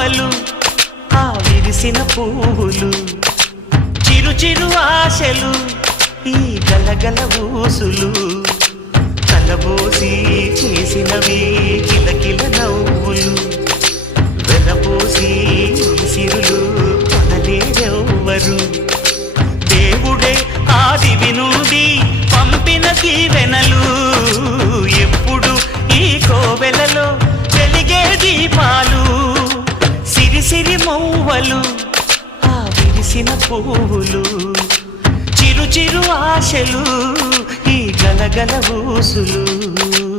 మౌవలు ఆ విరిసిన పువ్వులు చిరు చిరు ఆశలు ఈ గలగల ఊసులు కలబోసి చేసినవి కిలకిల నవ్వులు వెలబోసి సిరులు కొనలేరెవ్వరు దేవుడే ఆదివి నుండి పంపిన దీవెనలు ఎప్పుడు ఈ కోవెలలో వెలిగే దీపాలు సిరి సిరి మౌవలు ఆ విరిసిన పువ్వులు చిరు చిరు ఆశలు ఈ గలగల ఊసులు